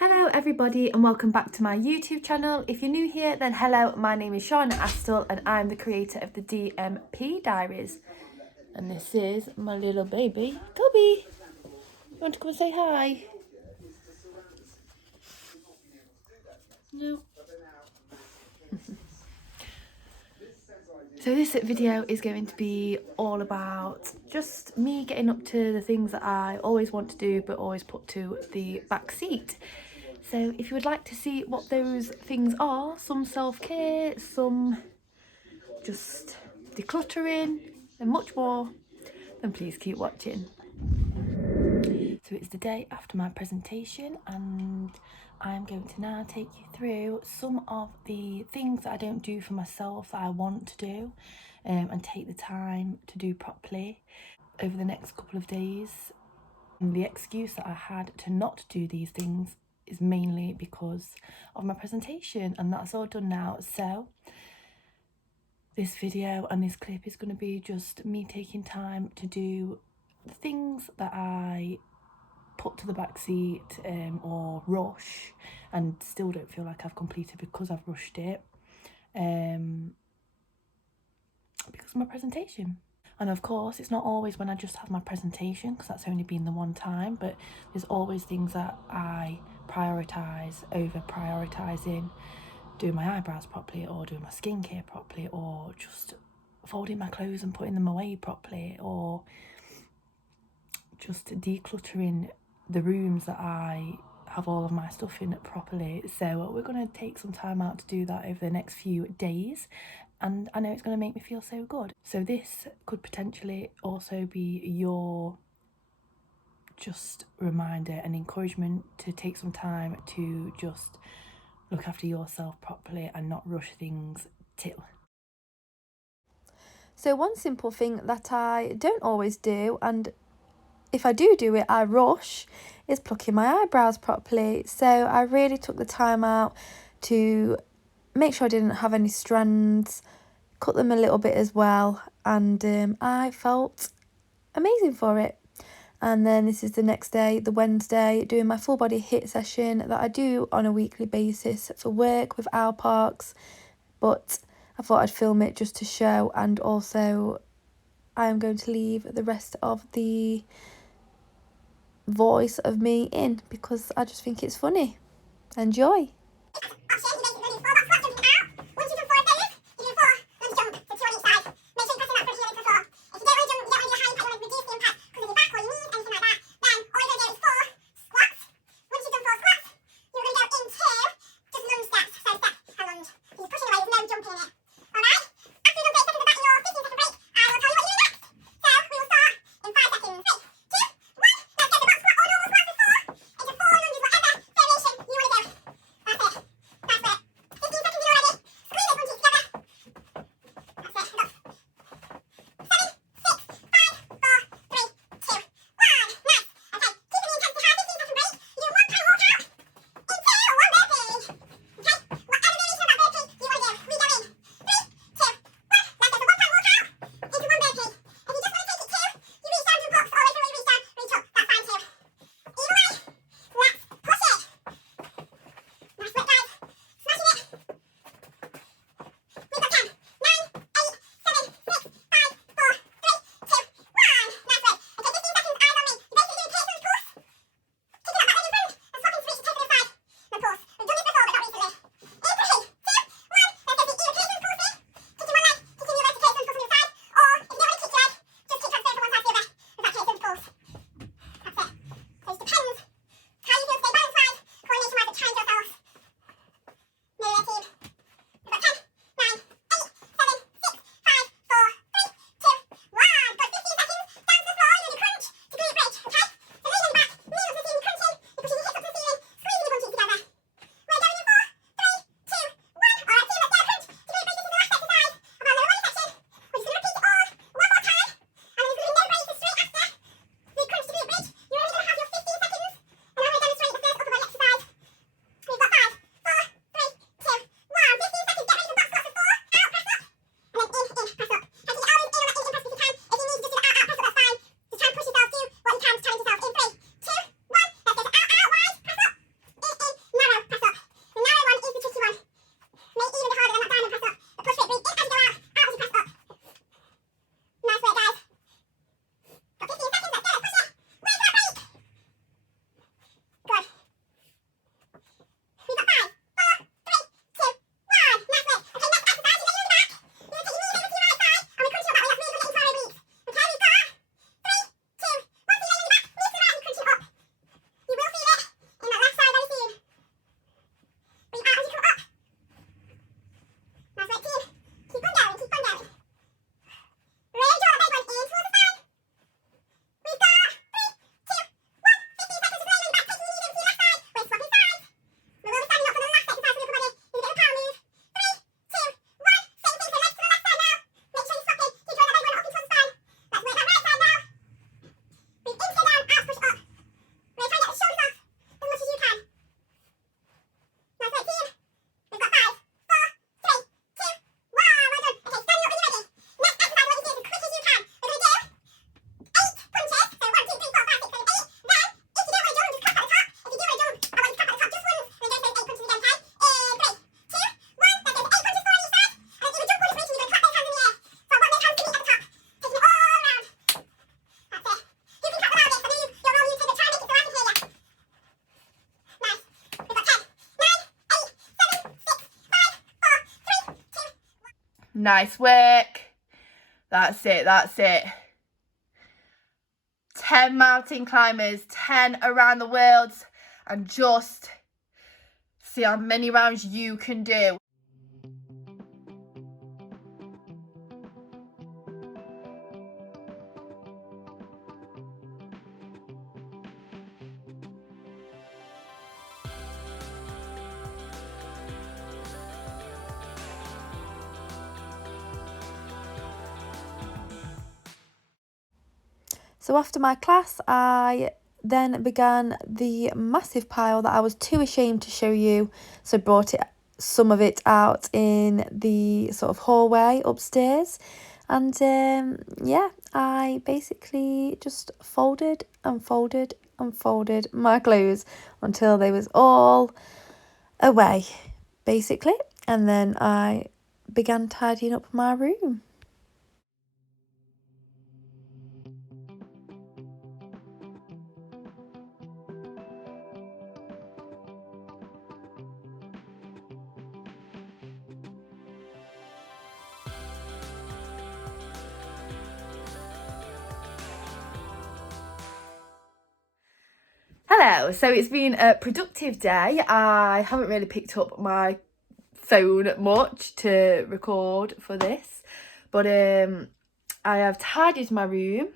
Hello everybody and welcome back to my YouTube channel. If you're new here, then hello, my name is Shauna Astle and I'm the creator of the DMP Diaries. And this is my little baby, Toby. You want to come and say hi? No. So this video is going to be all about just me getting up to the things that I always want to do but always put to the back seat. So if you would like to see what those things are, some self-care, some just decluttering and much more, then please keep watching. So it's the day after my presentation and I'm going to now take you through some of the things that I don't do for myself that I want to do and take the time to do properly over the next couple of days. And the excuse that I had to not do these things is mainly because of my presentation, and that's all done now. So this video and this clip is going to be just me taking time to do the things that I put to the back seat or rush and still don't feel like I've completed because I've rushed it because of my presentation. And of course it's not always when I just have my presentation, because that's only been the one time, but there's always things that I prioritise over prioritising doing my eyebrows properly or doing my skincare properly or just folding my clothes and putting them away properly or just decluttering the rooms that I have all of my stuff in properly. So we're going to take some time out to do that over the next few days, and I know it's going to make me feel so good. So this could potentially also be your just reminder and encouragement to take some time to just look after yourself properly and not rush things till. So one simple thing that I don't always do, and if I do it I rush, is plucking my eyebrows properly. So I really took the time out to make sure I didn't have any strands, cut them a little bit as well, and I felt amazing for it. And then this is the next day, the Wednesday, doing my full body HIIT session that I do on a weekly basis for work with Owl Parks, but I thought I'd film it just to show, and also I am going to leave the rest of the voice of me in because I just think it's funny. Enjoy. Nice work. That's it, that's it. 10 mountain climbers, 10 around the world, and just see how many rounds you can do. So after my class, I then began the massive pile that I was too ashamed to show you. So brought some of it out in the sort of hallway upstairs. And yeah, I basically just folded and folded and folded my clothes until they was all away, basically. And then I began tidying up my room. Hello, so it's been a productive day. I haven't really picked up my phone much to record for this, but I have tidied my room.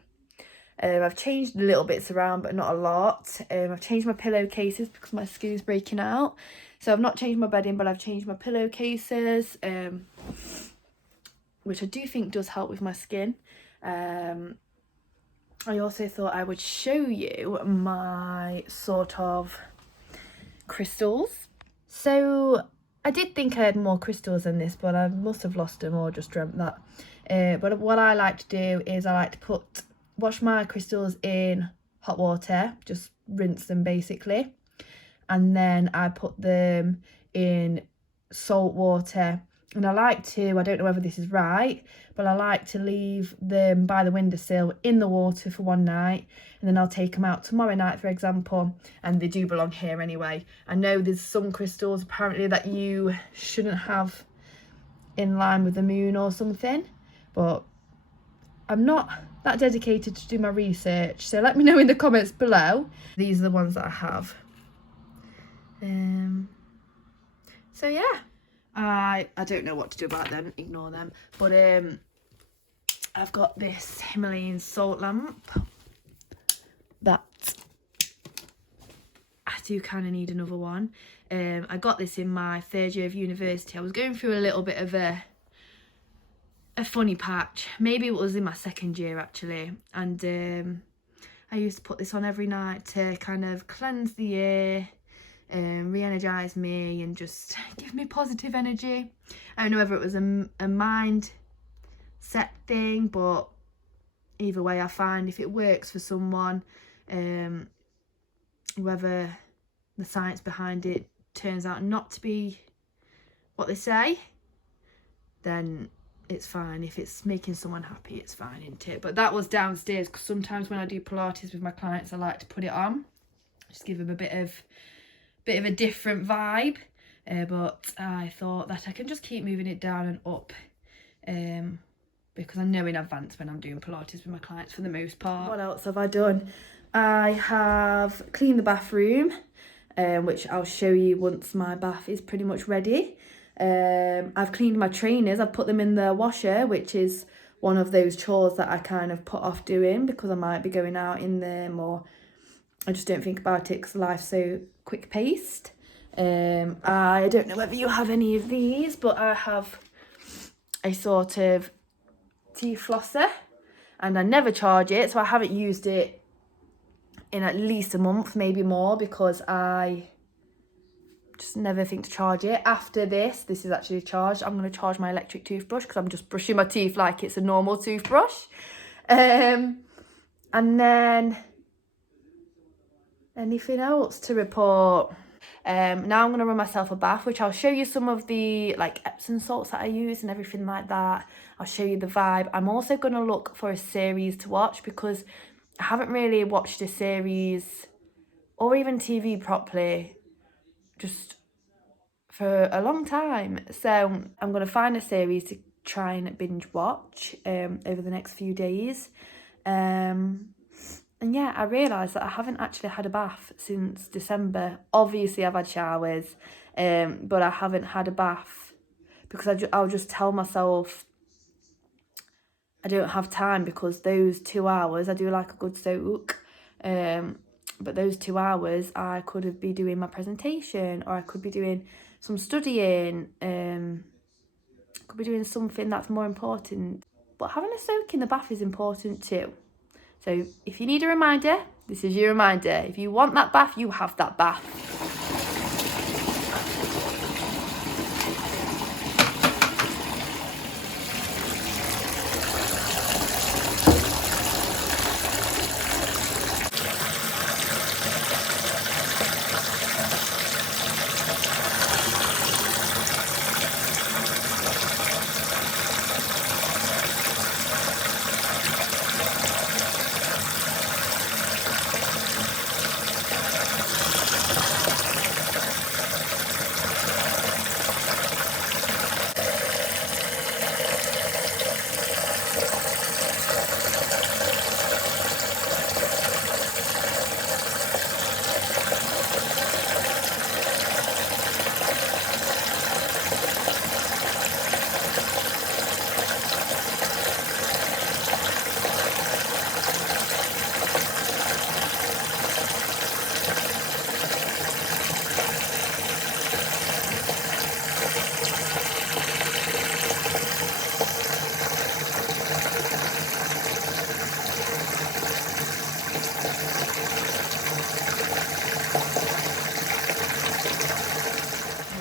I've changed little bits around, but not a lot. I've changed my pillowcases because my skin's breaking out. So I've not changed my bedding, but I've changed my pillowcases, which I do think does help with my skin. I also thought I would show you my sort of crystals. So I did think I had more crystals than this, but I must have lost them or just dreamt that. But what I like to do is I like to wash my crystals in hot water, just rinse them basically. And then I put them in salt water. And I like to, I don't know whether this is right, but I like to leave them by the windowsill in the water for one night. And then I'll take them out tomorrow night, for example. And they do belong here anyway. I know there's some crystals apparently that you shouldn't have in line with the moon or something. But I'm not that dedicated to do my research. So let me know in the comments below. These are the ones that I have. So yeah. I don't know what to do about them, ignore them. But I've got this Himalayan salt lamp that I do kind of need another one. I got this in my third year of university. I was going through a little bit of a funny patch. Maybe it was in my second year actually. And I used to put this on every night to kind of cleanse the air, re-energize me and just give me positive energy. I don't know whether it was a mind set thing, but either way I find if it works for someone, whether the science behind it turns out not to be what they say, then it's fine. If it's making someone happy, it's fine, isn't it? But that was downstairs because sometimes when I do Pilates with my clients I like to put it on, just give them a bit of a different vibe, but I thought that I can just keep moving it down and up, because I know in advance when I'm doing Pilates with my clients for the most part. What else have I done? I have cleaned the bathroom, which I'll show you once my bath is pretty much ready. I've cleaned my trainers. I've put them in the washer, which is one of those chores that I kind of put off doing because I might be going out in them, or I just don't think about it because life's so quick paced. I don't know whether you have any of these, but I have a sort of teeth flosser and I never charge it, so I haven't used it in at least a month, maybe more, because I just never think to charge it. After this is actually charged. I'm going to charge my electric toothbrush because I'm just brushing my teeth like it's a normal toothbrush. And then anything else to report? Now I'm going to run myself a bath, which I'll show you some of the like Epsom salts that I use and everything like that. I'll show you the vibe. I'm also going to look for a series to watch because I haven't really watched a series or even TV properly just for a long time. So I'm going to find a series to try and binge watch over the next few days. And yeah, I realised that I haven't actually had a bath since December. Obviously, I've had showers, but I haven't had a bath because I'll just tell myself I don't have time, because those 2 hours, I do like a good soak, but those 2 hours I could be doing my presentation, or I could be doing some studying, could be doing something that's more important. But having a soak in the bath is important too. So if you need a reminder, this is your reminder. If you want that bath, you have that bath.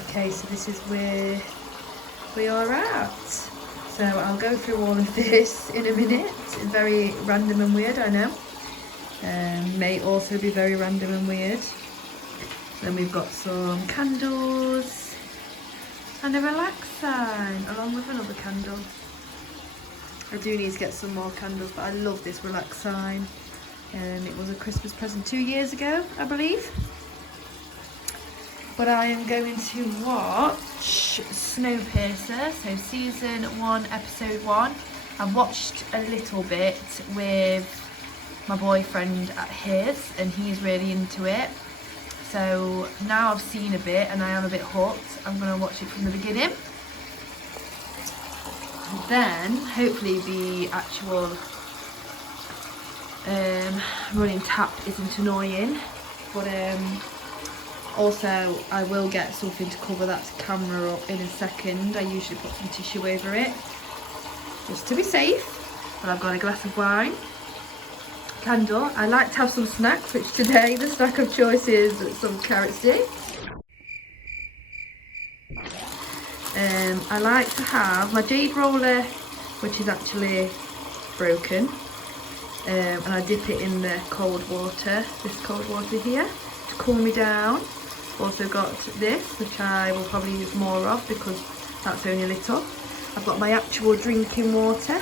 Okay, so this is where we are at. So I'll go through all of this in a minute. It's very random and weird, I know. May also be very random and weird. Then we've got some candles and a relax sign along with another candle. I do need to get some more candles, but I love this relax sign. It was a Christmas present 2 years ago, I believe. But I am going to watch Snowpiercer, so season 1, episode 1. I've watched a little bit with my boyfriend at his, and he's really into it. So now I've seen a bit and I am a bit hooked. I'm going to watch it from the beginning. Then hopefully the actual running tap isn't annoying, but also I will get something to cover that camera up in a second. I usually put some tissue over it just to be safe. But I've got a glass of wine, candle. I like to have some snacks, which today the snack of choice is some carrot sticks. I like to have my jade roller, which is actually broken, and I dip it in the cold water, this cold water here, to cool me down. Also got this, which I will probably use more of because that's only a little. I've got my actual drinking water,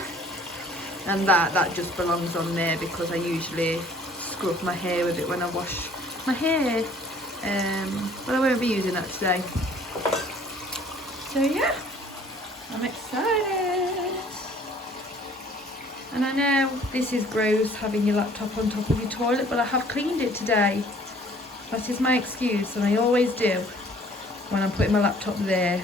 and that just belongs on there because I usually scrub my hair with it when I wash my hair, but I won't be using that today. So yeah, I'm excited. And I know this is gross having your laptop on top of your toilet, but I have cleaned it today. That is my excuse, and I always do when I'm putting my laptop there.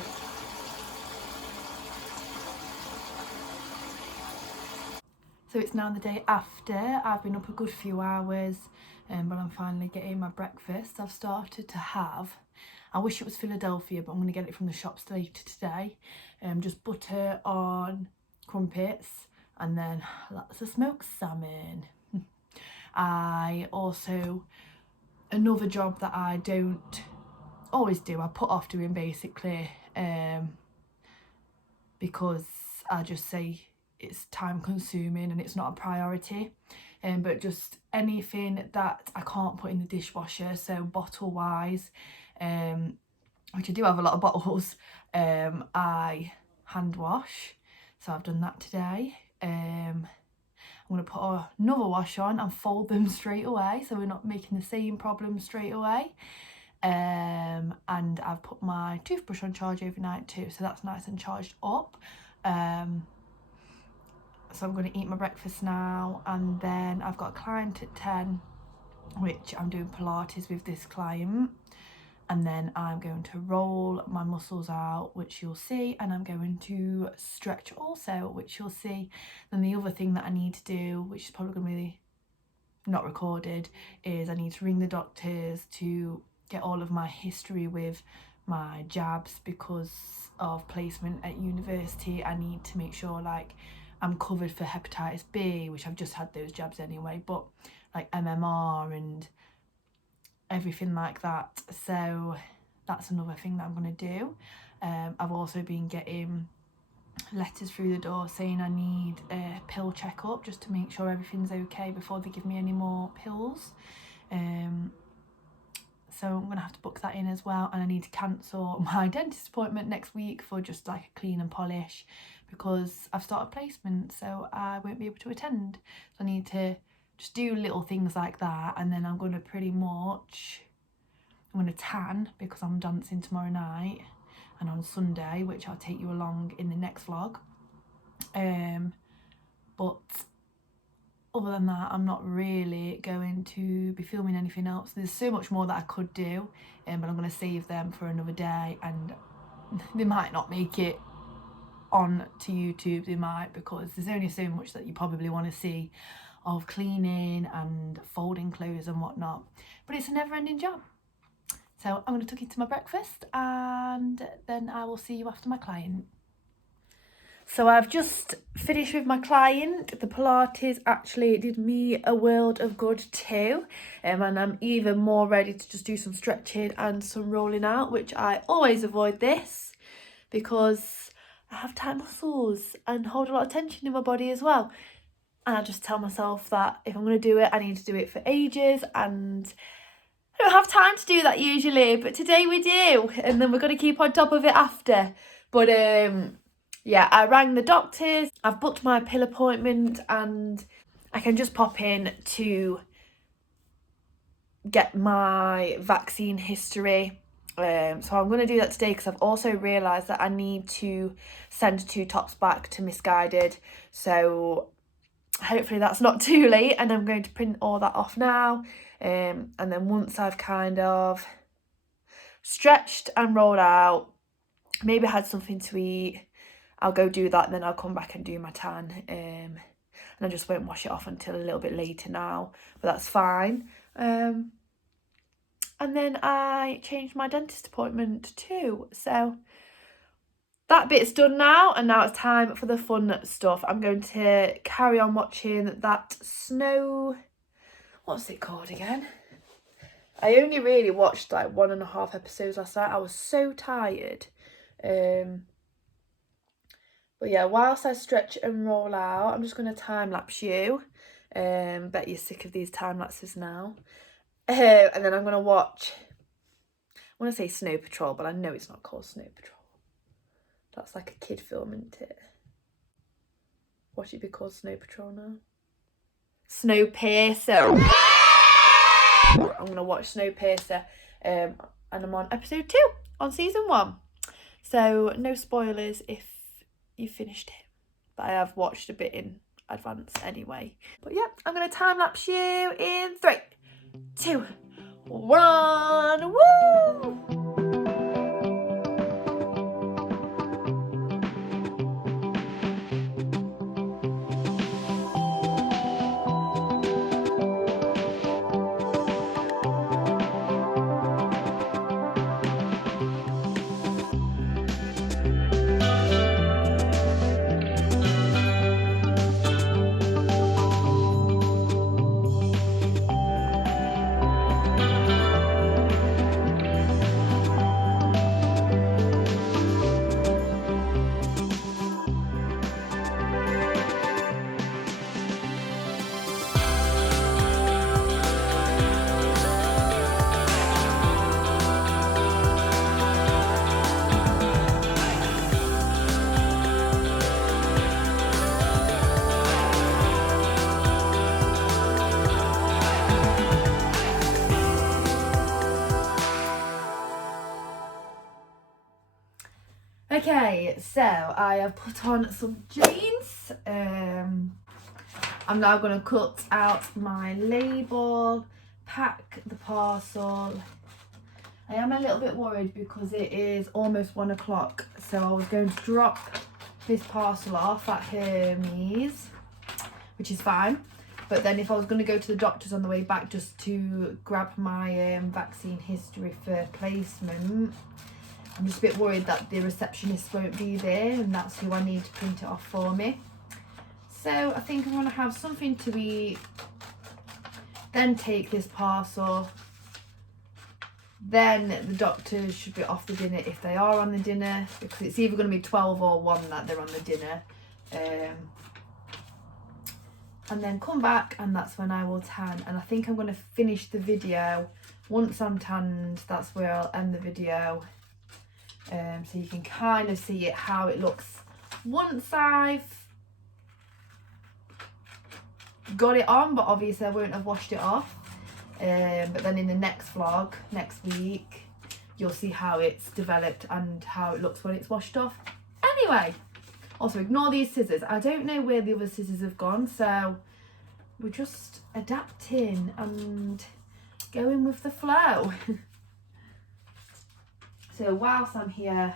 So it's now the day after. I've been up a good few hours, but I'm finally getting my breakfast. I've started to have, I wish it was Philadelphia, but I'm going to get it from the shops later today. Just butter on crumpets, and then lots of smoked salmon. I also, another job that I don't always do, I put off doing basically, because I just say it's time consuming and it's not a priority, but just anything that I can't put in the dishwasher, so bottle wise, which I do have a lot of bottles, I hand wash, so I've done that today. I'm going to put another wash on and fold them straight away, so we're not making the same problem straight away. And I've put my toothbrush on charge overnight too, so that's nice and charged up. So I'm going to eat my breakfast now, and then I've got a client at 10, which I'm doing Pilates with this client, and then I'm going to roll my muscles out, which you'll see, and I'm going to stretch also, which you'll see. Then the other thing that I need to do, which is probably going to be not recorded, is I need to ring the doctors to get all of my history with my jabs. Because of placement at university, I need to make sure like I'm covered for hepatitis B, which I've just had those jabs anyway, but like MMR and everything like that. So that's another thing that I'm going to do. I've also been getting letters through the door saying I need a pill checkup just to make sure everything's okay before they give me any more pills. So I'm going to have to book that in as well, and I need to cancel my dentist appointment next week for just like a clean and polish, because I've started placement, so I won't be able to attend. So I need to just do little things like that, and then I'm going to tan because I'm dancing tomorrow night and on Sunday, which I'll take you along in the next vlog. But other than that, I'm not really going to be filming anything else. There's so much more that I could do, but I'm going to save them for another day, and they might not make it on to YouTube. They might, because there's only so much that you probably want to see of cleaning and folding clothes and whatnot, but it's a never-ending job. So I'm going to tuck into my breakfast, and then I will see you after my client. So I've just finished with my client. The Pilates actually did me a world of good too, and I'm even more ready to just do some stretching and some rolling out, which I always avoid this because I have tight muscles and hold a lot of tension in my body as well. And I just tell myself that if I'm going to do it, I need to do it for ages, and I don't have time to do that usually, but today we do, and then we're going to keep on top of it after. But yeah, I rang the doctors, I've booked my pill appointment, and I can just pop in to get my vaccine history. So I'm going to do that today, because I've also realised that I need to send 2 tops back to Missguided. So hopefully that's not too late, and I'm going to print all that off now. And then once I've kind of stretched and rolled out, maybe had something to eat, I'll go do that, and then I'll come back and do my tan. And I just won't wash it off until a little bit later now, but that's fine. And then I changed my dentist appointment too. So that bit's done now, and now it's time for the fun stuff. I'm going to carry on watching that snow... What's it called again? I only really watched like 1.5 episodes last night. I was so tired. But yeah, whilst I stretch and roll out, I'm just going to time lapse you. Bet you're sick of these time lapses now. And then I'm going to watch... I want to say Snow Patrol, but I know it's not called Snow Patrol. That's like a kid film, isn't it? What should it be called? Snow Patrol now? Snowpiercer. I'm going to watch Snowpiercer, and I'm on episode 2 on season 1. So no spoilers if you finished it, but I have watched a bit in advance anyway. But yeah, I'm going to time lapse you in 3, 2, 1. Woo! so I have put on some jeans. I'm now going to cut out my label, pack the parcel. I am a little bit worried because it is almost 1 o'clock, so I was going to drop this parcel off at Hermes, which is fine. But then if I was going to go to the doctor's on the way back just to grab my vaccine history for placement, I'm just a bit worried that the receptionist won't be there, and that's who I need to print it off for me. So I think I'm going to have something to eat, then take this parcel. Then the doctors should be off the dinner if they are on the dinner, because it's either going to be 12 or 1 that they're on the dinner. And then come back, and that's when I will tan. And I think I'm going to finish the video once I'm tanned. That's where I'll end the video, so you can kind of see it, how it looks once I've got it on, but obviously I won't have washed it off. But then in the next vlog next week, you'll see how it's developed and how it looks when it's washed off. Anyway, also ignore these scissors. I don't know where the other scissors have gone, so we're just adapting and going with the flow. So whilst I'm here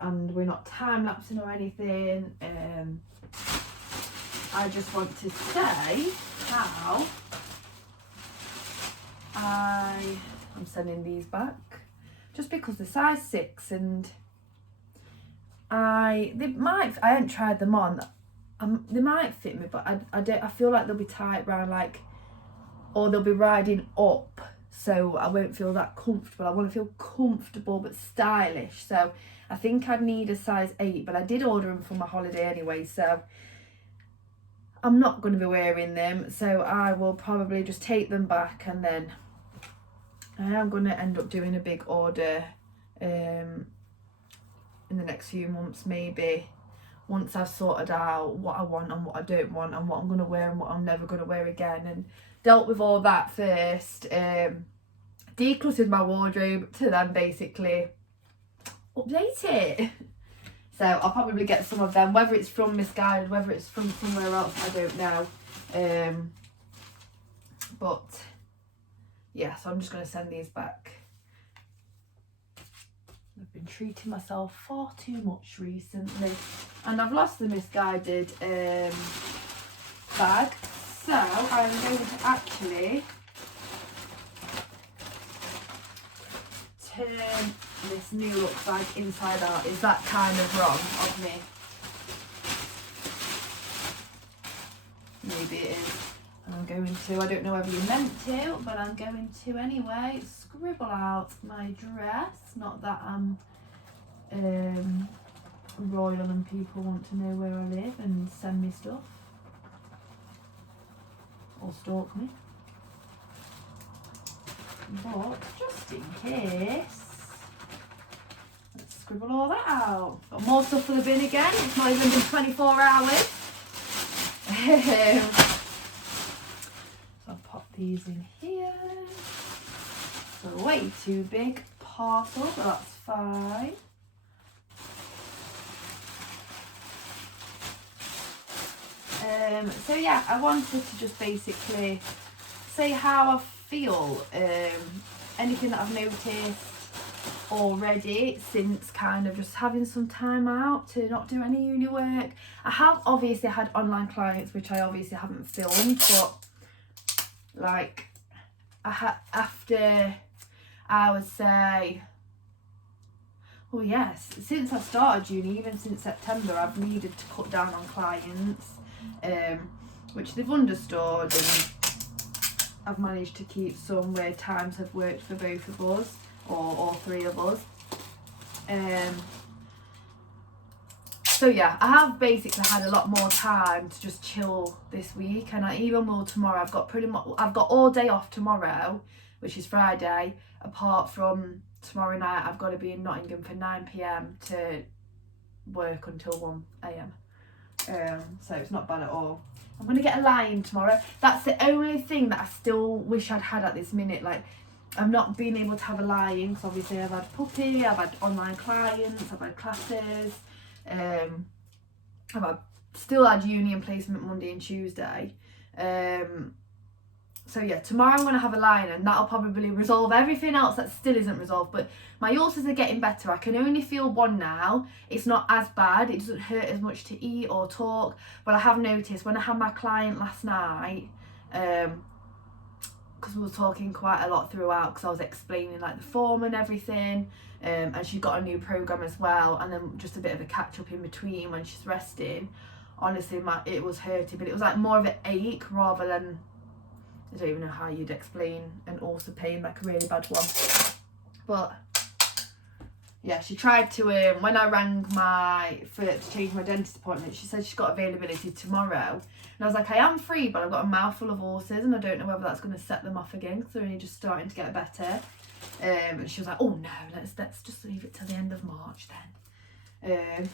and we're not time-lapsing or anything, I just want to say how I'm sending these back, just because they're size 6 and I haven't tried them on. They might fit me, but I feel like they'll be tight round, like, or they'll be riding up, so I won't feel that comfortable. I want to feel comfortable but stylish, so I think I'd need a size 8, but I did order them for my holiday anyway, so I'm not going to be wearing them, so I will probably just take them back, and then I am going to end up doing a big order in the next few months, maybe, once I've sorted out what I want and what I don't want, and what I'm going to wear and what I'm never going to wear again, and dealt with all that first, decluttered my wardrobe to then basically update it. So I'll probably get some of them, whether it's from Missguided, whether it's from somewhere else, I don't know. But yeah, so I'm just going to send these back. I've been treating myself far too much recently, and I've lost the Missguided bag, so I'm going to actually turn this new look bag inside out. Is that kind of wrong of me? Maybe it is. And I'm going to, I don't know whether you meant to, but I'm going to anyway, scribble out my dress. Not that I'm royal and people want to know where I live and send me stuff or stalk me. But just in case, let's scribble all that out. Got more stuff for the bin again. It's not even been 24 hours. So I'll pop these in here. So way too big parcel, but that's fine. So yeah, I wanted to just basically say how I feel, anything that I've noticed already since kind of just having some time out to not do any uni work. I have obviously had online clients, which I obviously haven't filmed, but like after, I would say, well, yes, since I started uni, even since September, I've needed to cut down on clients, which they've understood, and I've managed to keep some where times have worked for both of us, or all 3 of us. So yeah, I have basically had a lot more time to just chill this week, and I even will tomorrow. I've got all day off tomorrow, which is Friday, apart from tomorrow night I've got to be in Nottingham for 9 PM to work until 1 AM. So it's not bad at all. I'm going to get a lie-in tomorrow. That's the only thing that I still wish I'd had at this minute. Like, I've not been able to have a lie-in because obviously I've had puppy, I've had online clients, I've had classes. I've still had uni and placement Monday and Tuesday. So yeah, tomorrow I'm going to have a line and that'll probably resolve everything else that still isn't resolved. But my ulcers are getting better. I can only feel one now. It's not as bad. It doesn't hurt as much to eat or talk. But I have noticed when I had my client last night, because we were talking quite a lot throughout, because I was explaining like the form and everything, and she got a new program as well, and then just a bit of a catch up in between when she's resting. Honestly, it was hurting, but it was like more of an ache rather than, I don't even know how you'd explain an ulcer pain, like a really bad one. But yeah, she tried to, when I rang to change my dentist appointment, she said she's got availability tomorrow. And I was like, I am free, but I've got a mouthful of ulcers and I don't know whether that's going to set them off again because they're only just starting to get better. And she was like, oh no, let's just leave it till the end of March then.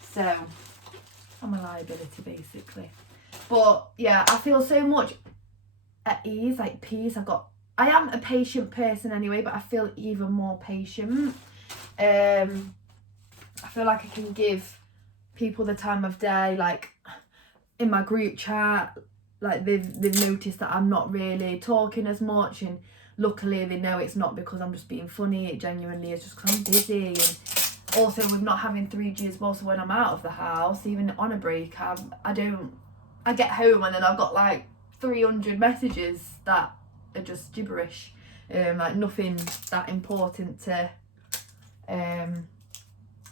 So I'm a liability basically. But yeah, I feel so much at ease, like peace. I am a patient person anyway, but I feel even more patient. I feel like I can give people the time of day, like in my group chat, like they've noticed that I'm not really talking as much, and luckily they know it's not because I'm just being funny. It genuinely is just because I'm busy. And also with not having 3G as well, so when I'm out of the house, even on a break, I get home and then I've got like 300 messages that are just gibberish, like nothing that important to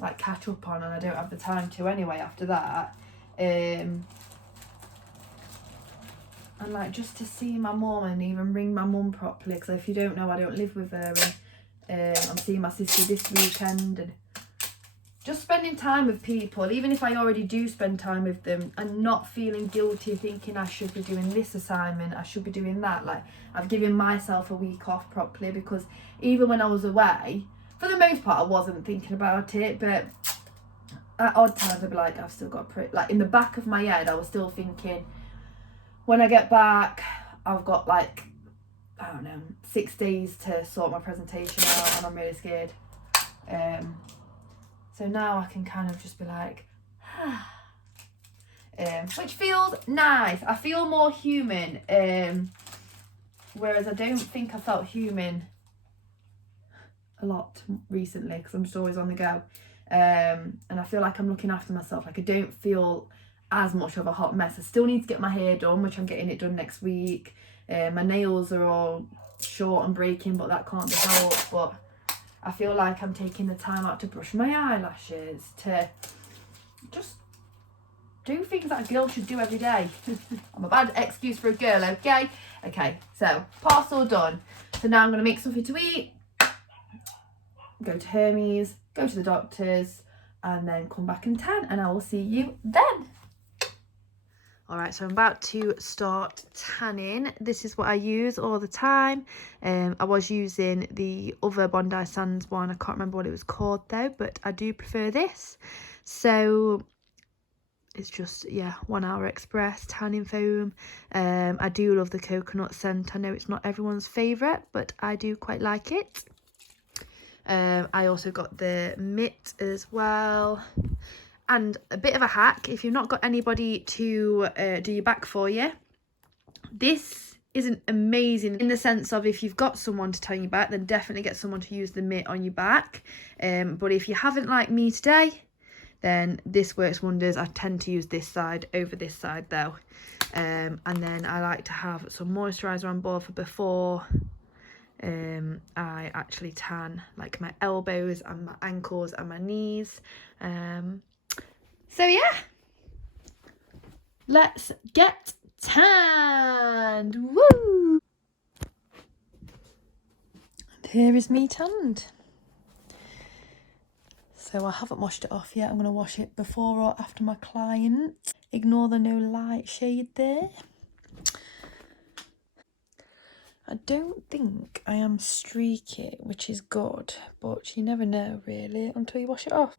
like catch up on, and I don't have the time to anyway after that. And like just to see my mum and even ring my mum properly, because if you don't know, I don't live with her, and I'm seeing my sister this weekend, and just spending time with people, even if I already do spend time with them, and not feeling guilty thinking I should be doing this assignment, I should be doing that. Like I've given myself a week off properly, because even when I was away, for the most part I wasn't thinking about it, but at odd times I'd be like, I've still got like in the back of my head I was still thinking, when I get back I've got like, I don't know, 6 days to sort my presentation out and I'm really scared. So now I can kind of just be like, which feels nice. I feel more human, whereas I don't think I felt human a lot recently, because I'm just always on the go. And I feel like I'm looking after myself. Like I don't feel as much of a hot mess. I still need to get my hair done, which I'm getting it done next week. My nails are all short and breaking, but that can't be helped. But I feel like I'm taking the time out to brush my eyelashes, to just do things that a girl should do every day. I'm a bad excuse for a girl, okay? Okay, so parcel done. So now I'm going to make something to eat, go to Hermes, go to the doctors, and then come back and tan, and I will see you then. Alright, so I'm about to start tanning. This is what I use all the time. I was using the other Bondi Sands one. I can't remember what it was called though, but I do prefer this. So it's just, yeah, 1 Hour Express tanning foam. I do love the coconut scent. I know it's not everyone's favourite, but I do quite like it. I also got the mitt as well. And a bit of a hack, if you've not got anybody to do your back for you, this isn't amazing in the sense of if you've got someone to tan your back, then definitely get someone to use the mitt on your back. But if you haven't, like me today, then this works wonders. I tend to use this side over this side though. And then I like to have some moisturiser on board for before I actually tan, like my elbows and my ankles and my knees. So yeah, let's get tanned. Woo! And here is me tanned. So I haven't washed it off yet. I'm going to wash it before or after my client. Ignore the no light shade there. I don't think I am streaky, which is good, but you never know really until you wash it off.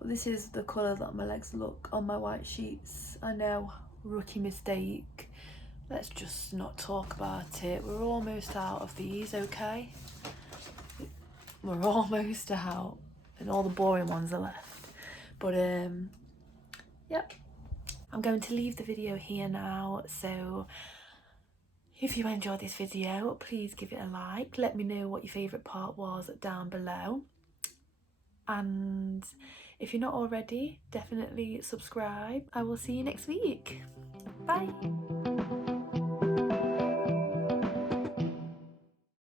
Well, this is the colour that my legs look on my white sheets. I know, rookie mistake. Let's just not talk about it. We're almost out of these, okay? We're almost out, and all the boring ones are left. But yep, I'm going to leave the video here now. So if you enjoyed this video, please give it a like. Let me know what your favourite part was down below. And if you're not already, definitely subscribe. I will see you next week. Bye.